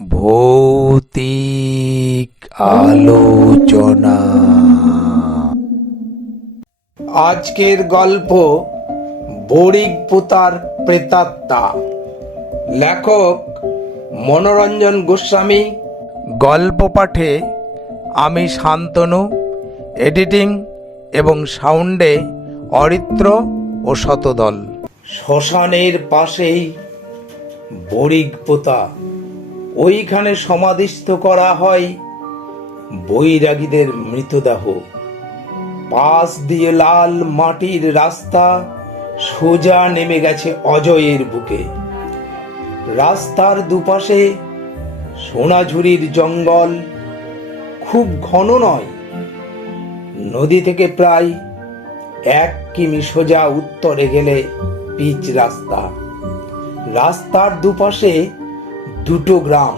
ভৌতিক আলোচনা। আজকের গল্প বড়িগপোতার প্রেতাত্মা। লেখক মনোরঞ্জন গোস্বামী। গল্প পাঠে আমি শান্তনু। এডিটিং এবং সাউন্ডে অরিত্র ও শতদল। শ্মশানের পাশেই বড়িগপোতা। ওইখানে সমাধিস্থ করা হয় বৈরাগীদের মৃতদেহ। পাশ দিয়ে লাল মাটির রাস্তা সোজা নেমে গেছে অজয়ের বুকে। রাস্তার দুপাশে সোনাঝুরির জঙ্গল, খুব ঘন নয়। নদী থেকে প্রায় 1 কিমি সোজা উত্তরে গেলে পিচ রাস্তা। রাস্তার দুপাশে 2টো গ্রাম,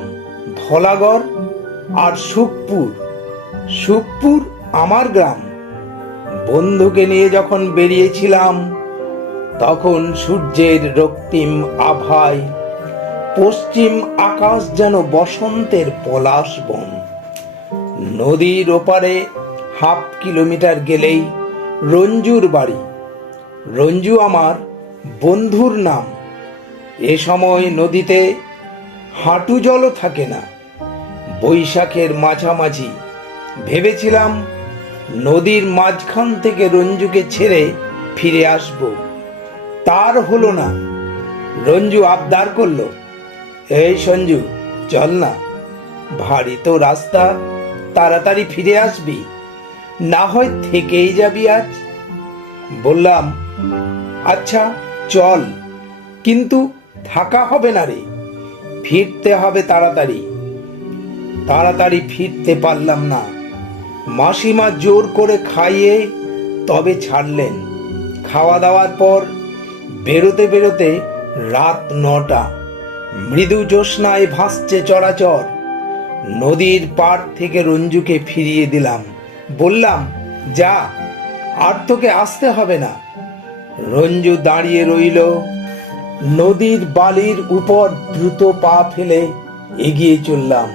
ধলাগড় আর সুখপুর। সুখপুর আমার গ্রাম। বন্ধুকে নিয়ে যখন বেরিয়েছিলাম তখন সূর্যের রক্তিম আভায় পশ্চিম আকাশ যেন বসন্তের পলাশ বন। নদীর ওপারে 1/2 কিলোমিটার গেলেই রঞ্জুর বাড়ি। রঞ্জু আমার বন্ধুর নাম। এ সময় নদীতে হাঁটু জলও থাকে না। বৈশাখের মাঝামাঝি। ভেবেছিলাম নদীর মাঝখান থেকে রঞ্জুকে ছেড়ে ফিরে আসব। তার হলো না। রঞ্জু আবদার করলো, এই সঞ্জু চল না, ভারী তো রাস্তা, তাড়াতাড়ি ফিরে আসবি, না হয় থেকেই যাবি আজ। বললাম, আচ্ছা চল, কিন্তু থাকা হবে না রে, ফিরতে হবে তাড়াতাড়ি। তাড়াতাড়ি ফিরতে পারলাম না। মাসিমা জোর করে খাইয়ে তবে ছাড়লেন। খাওয়া দাওয়ার পর বেরোতে বেরোতে রাত 9টা। মৃদু জ্যোৎস্নায় ভাসছে চরাচর। নদীর পাড় থেকে রঞ্জুকে ফিরিয়ে দিলাম। বললাম, যা, আর তোকে আসতে হবে না। রঞ্জু দাঁড়িয়ে রইল। নদীর বালির উপর দ্রুত পা ফেলে এগিয়ে চললাম।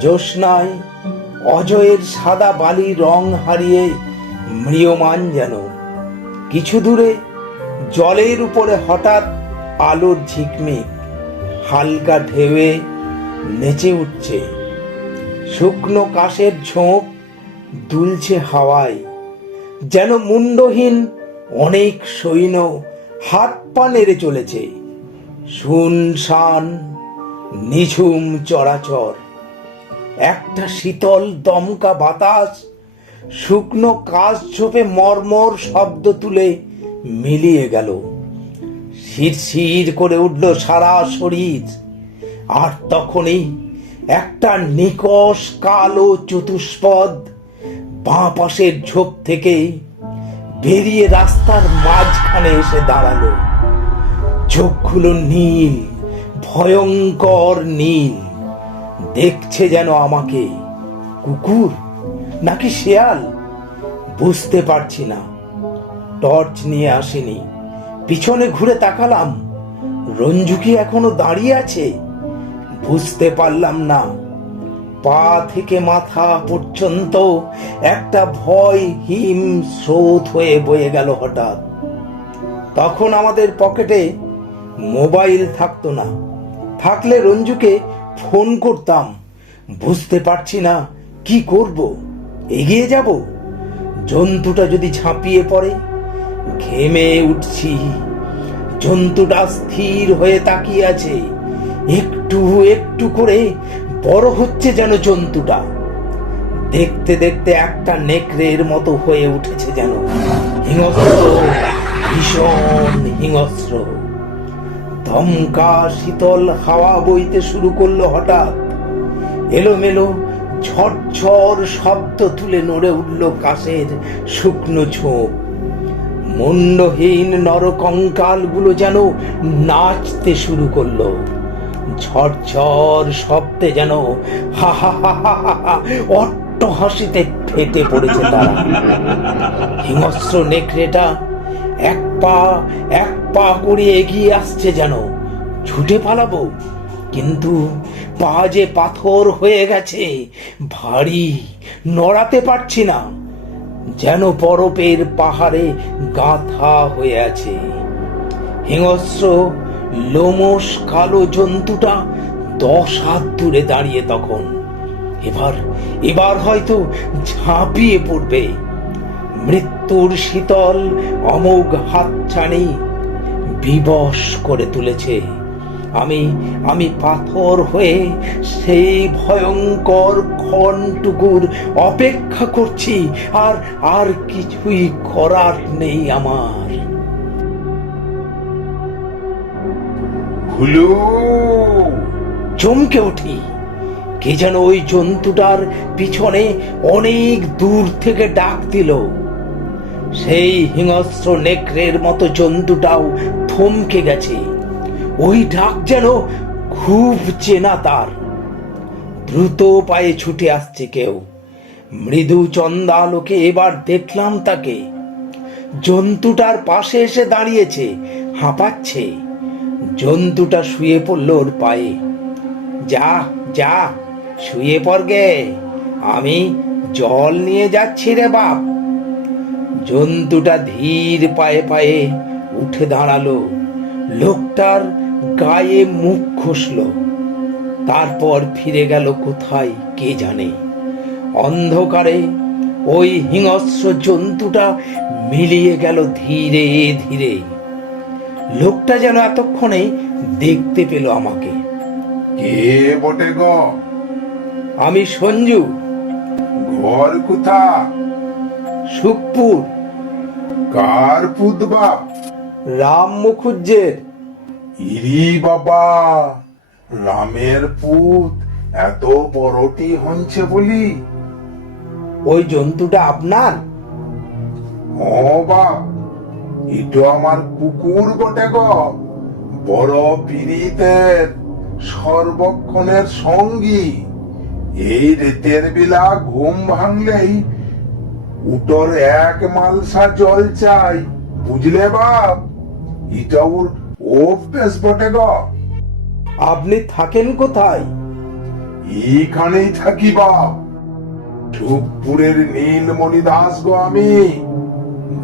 জ্যোৎস্নায় অজয়ের সাদা বালি রং হারিয়ে ম্রিয়মান যেন। কিছু দূরে জলের উপরে হঠাৎ আলোর ঝিকমিক, হালকা ঢেউয়ে নেচে উঠছে। শুকনো কাশের ঝোঁক দুলছে হাওয়ায়, যেন মুন্ডহীন অনেক সৈন্য হাত পা নেড়ে চলেছে। শুনশান নিঝুম চরাচর। একটা শীতল দমকা বাতাস শুকনো কাশ ঝোপে মর্মর শব্দ তুলে মিলিয়ে গেল। শিরশির করে উঠল সারা শরীর। আর তখনই একটা নিকষ কালো চতুষ্পদ বাঁ পাশের ঝোপ থেকে বেরিয়ে রাস্তার মাঝখানে এসে দাঁড়ালো। চোখগুলো নীল, ভয়ঙ্কর নীল। দেখছে যেন আমাকে। কুকুর নাকি শেয়াল বুঝতে পারছি না। টর্চ নিয়ে আসিনি। পিছনে ঘুরে তাকালাম। রঞ্জু কি এখনো দাঁড়িয়ে আছে? বুঝতে পারলাম না। পা থেকে মাথা পর্যন্ত একটা ভয় হিম স্রোত হয়ে বয়ে গেল হঠাৎ। তখন আমাদের পকেটে মোবাইল থাকতো না। থাকলে রঞ্জুকে ফোন করতাম। বুঝতে পারছি না কি করব। এগিয়ে যাব, জন্তুটা যদি ঝাঁপিয়ে পড়ে। ঘেমে উঠছি। জন্তুটা স্থির হয়ে তাকিয়ে আছে। একটু একটু করে বড় হচ্ছে যেন জন্তুটা। দেখতে দেখতে একটা নেকড়ের মতো হয়ে উঠেছে যেন। হিংস্র, ভীষণ হিংস্র। দমকা শীতল হাওয়া বইতে শুরু করলো হঠাৎ। এলোমেলো ঝরঝর শব্দ তুলে নড়ে উঠল কাশের শুকনো ঝোপ। মুন্ডহীন নরকঙ্কাল গুলো যেন নাচতে শুরু করলো। ঝরঝর শব্দে যেন হা হা হা হা হা অট্টহাসিতে ফেটে পড়েছে তারা। হিংস্র নেকড়েটা এক পা করে এগিয়ে আসছে যেন। ছুটে পালাবো, কিন্তু পা যে পাথর হয়ে গেছে, ভারী, নড়াতে পারছি না, যেন বরফের পাহাড়ে গাঁথা হয়ে আছে। হিংস্র লোমশ কালো জন্তুটা 10 হাত দূরে দাঁড়িয়ে তখন। এবার হয়তো ঝাঁপিয়ে পড়বে। মৃত্যুর শীতল অমোঘ হাতছানি বিবশ করে তুলেছে। আমি পাথর হয়ে সেই ভয়ঙ্কর ক্ষণটুকুর অপেক্ষা করছি, আর কিছুই করার নেই আমার। ভুলু! চমকে উঠি। কে যেন ওই জন্তুটার পিছনে অনেক দূর থেকে ডাক দিল। সেই হিংস্র নেকড়ের মতো জন্তুটাও থমকে গেছে। ওই ডাক যেন খুব চেনা তার। দ্রুত পায়ে ছুটে আসছে কেউ। মৃদু চন্দালোকে এবার দেখলাম তাকে। জন্তুটার পাশে এসে দাঁড়িয়েছে, হাঁপাচ্ছে। জন্তুটা শুয়ে পড়ল ওর পায়ে। যা যা, শুয়ে পড়গে, আমি জল নিয়ে যাচ্ছি রে বাপ। জন্তুটা ধীর পায়ে পায়ে উঠে দাঁড়ালো। লোকটার গায়ে মুখ ঘষল, তারপর ফিরে গেল কোথায় কে জানে। অন্ধকারে ওই হিংস্র জন্তুটা মিলিয়ে গেল ধীরে ধীরে। লোকটা যেন এতক্ষণে দেখতে পেল আমাকে। কে বটে গো? আমি সঞ্জু। ঘর কোথা? সুখপুর। কার পুত বাপ? রাম মুখুজ্জের। ইরি বাবা, রামের পুত এত বড়টি হচ্ছে বলি? ওই জন্তুটা আপনার? ও বাপ, এটা আমার কুকুর বটে গো। বড় পীড়িতের সর্বক্ষণের সঙ্গী। এই রাতের বেলা ঘুম ভাঙলেই উটোর এক মালসা জল চাই, বুঝলে বাপ? এটা ওর অভ্যেস বটে গো। আপনি থাকেন কোথায়? এইখানেই থাকি বাপ। সুখপুরের নীলমণি দাস গো আমি।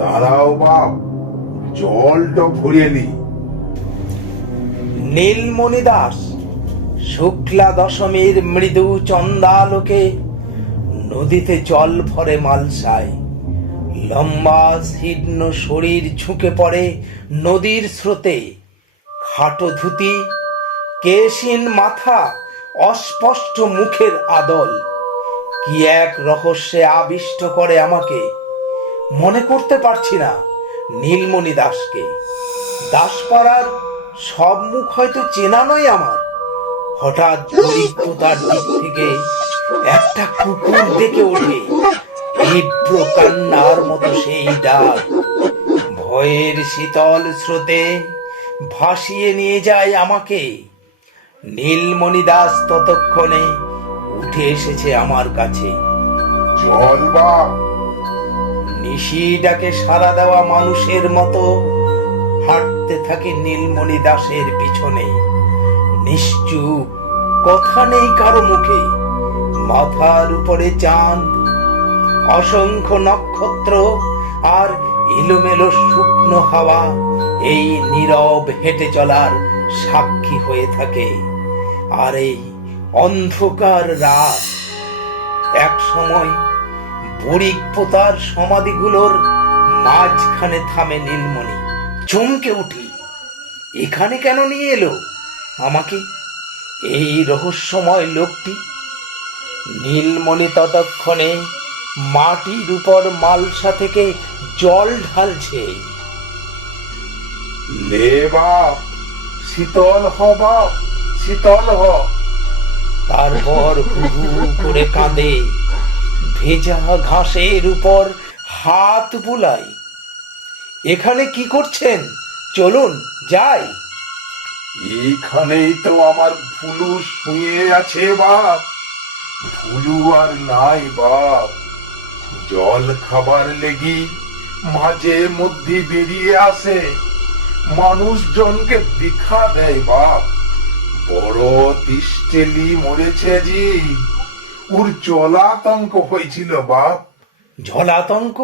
দাঁড়াও বাপ, জলটা ভরিয়ে নি। নীলমণি দাস। শুক্লা দশমীর মৃদু চন্দালোকে নদীতে জল ভরে মালসায়। লম্বা শীর্ণ শরীর ঝুঁকে পড়ে নদীর স্রোতে। খাটো ধুতি, কেশহীন মাথা, অস্পষ্ট মুখের আদল কি এক রহস্যে আবিষ্ট করে আমাকে। মনে করতে পারছি না নীলমণি দাসকে। দাসপাড়ার সব মুখ হয়তো চেনা নয় আমার। হঠাৎ দরিদ্রতার দিক থেকে একটা কুকুর ডেকে ওঠে। তীব্র কান্নার মতো সেই ডাক ভয়ের শীতল স্রোতে ভাসিয়ে নিয়ে যায় আমাকে। নীলমণি দাস ততক্ষণে উঠে এসেছে আমার কাছে। জল বাপ। নিশি ডাকে সাড়া দেওয়া মানুষের মতো হাঁটতে থাকে নীলমণি দাসের পিছনে। নিশ্চুপ, কথা নেই কারো মুখে। মাথার উপরে চাঁদ, অসংখ্য নক্ষত্র আর এলোমেলো শুকনো হাওয়া এই নীরব হেঁটে চলার সাক্ষী হয়ে থাকে। আর এই অন্ধকার রাত। এক সময় বরিক পোতার সমাধিগুলোর মাঝখানে থামে নীলমণি। চমকে উঠি, এখানে কেন নিয়ে এলো আমাকে এই রহস্যময় লোকটি? নীলমণি ততক্ষণে মাটির উপর মালসা থেকে জল ঢালছে। লে বাপ, শীতল হ বাপ, শীতল হ। তারপর হু হু করে কাঁদে। ভেজা ঘাসের উপর হাত বুলাই। এখানে কি করছেন? চলুন যাই। এইখানেই তো আমার ভুলু শুয়ে আছে বাপ। ভুলু আর নাই বাপ। জল খাবার লেগি মাঝে মধ্যে বেরিয়ে আসে, মানুষজনকে দেখা দেয় বাপ। বড় তিষ্টেলি মরেছে জি, ওর জলাতঙ্ক হয়েছিল বাপ। জলাতঙ্ক?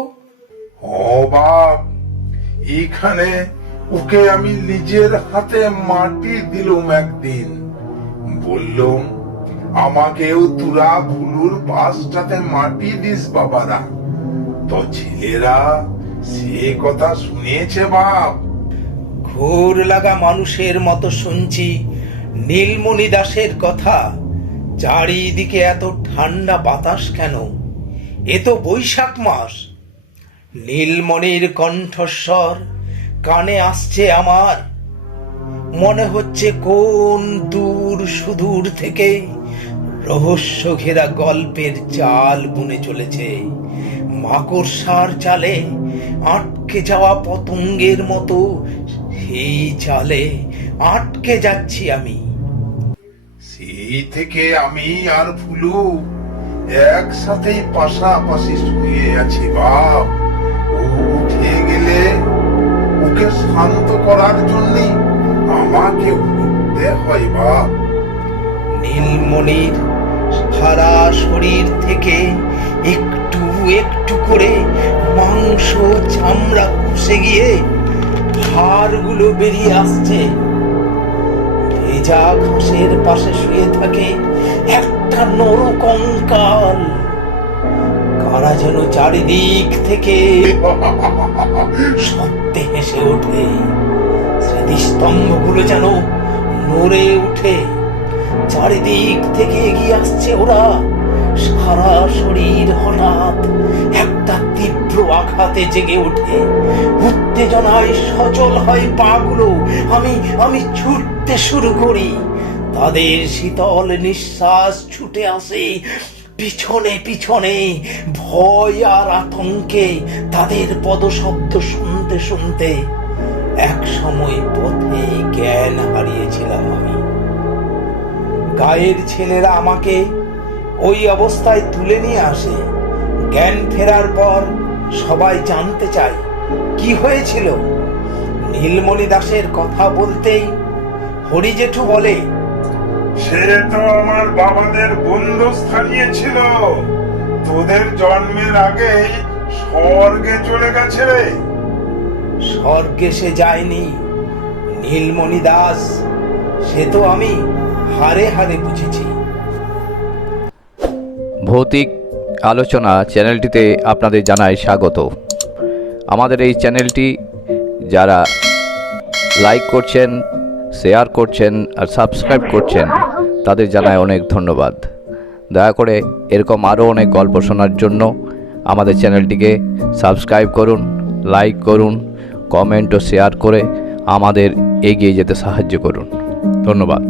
ও বাপ, এখানে ওকে আমি নিজের হাতে মাটি দিলুম একদিন, বললুম আমাকেও তুরা ভুলুর পাশটাতে মাটি দিস বাবারা। তো ছেলেরা সে কথা শুনেছে বাপ। ঘোর লাগা মানুষের মতো শুনছি নীলমণি দাসের কথা। চারিদিকে এত ঠান্ডা বাতাস কেন? এ তো বৈশাখ মাস। নীলমণির কণ্ঠস্বর কানে আসছে আমার। মনে হচ্ছে কোন দূর সুদূর থেকে রহস্য ঘেরা গল্পের চাল বুনে চলেছে। মাকড়সার চালে আটকে যাওয়া পতঙ্গের মতো সেই চালে আটকে যাচ্ছি আমি। সেই থেকে আমি আর ফুলু একসাথেই পাশাপাশি শুয়ে আছি বাপ। ও উঠে গেলে ওকে শান্ত করার জন্য আমাকে উঠতে হয় বাপ। নীলমণির সারা শরীর থেকে একটু একটু করে মাংস চামড়া খসে গিয়ে হাড়গুলো বেরিয়ে আসছে। ভেজা ঘাসের পাশে শুয়ে থাকে একটা নরকঙ্কাল। কারা যেন চারিদিক থেকে সত্যি হেসে ওঠে। স্মৃতিস্তম্ভগুলো যেন নড়ে উঠে। চারিদিক থেকে এগিয়ে আসছে ওরা। সারা শরীর হঠাৎ একটা তীব্র আঘাতে জেগে ওঠে। উত্তেজনায় সচল হয় পাগুলো। আমি ছুটতে শুরু করি। তাদের শীতল নিঃশ্বাস ছুটে আসে পিছনে পিছনে। ভয় আর আতঙ্কে তাদের পদশব্দ শুনতে শুনতে এক সময় পথে জ্ঞান হারিয়েছিলাম আমি। গায়ের ছেলেরা আমাকে ওই অবস্থায় তুলে নিয়ে আসে। জ্ঞান ফেরার পর সবাই জানতে চায় কি হয়েছিল। নীলমণি দাসের কথা বলতেই হরি জেঠু বলে, সে তো আমার বাবাদের বন্ধুস্থানীয় ছিল। তোদের জন্মের আগেই স্বর্গে চলে গেছে রে। স্বর্গে সে যায়নি নীলমণি দাস, সে তো আমি হারে হারে বুঝেছি। ভৌতিক আলোচনা চ্যানেলটিতে আপনাদের জানাই স্বাগত। আমাদের এই চ্যানেলটি যারা লাইক করছেন, শেয়ার করছেন আর সাবস্ক্রাইব করছেন তাদের জানাই অনেক ধন্যবাদ। দয়া করে এরকম আরও অনেক গল্প শোনার জন্য আমাদের চ্যানেলটিকে সাবস্ক্রাইব করুন, লাইক করুন, কমেন্ট ও শেয়ার করে আমাদের এগিয়ে যেতে সাহায্য করুন। ধন্যবাদ।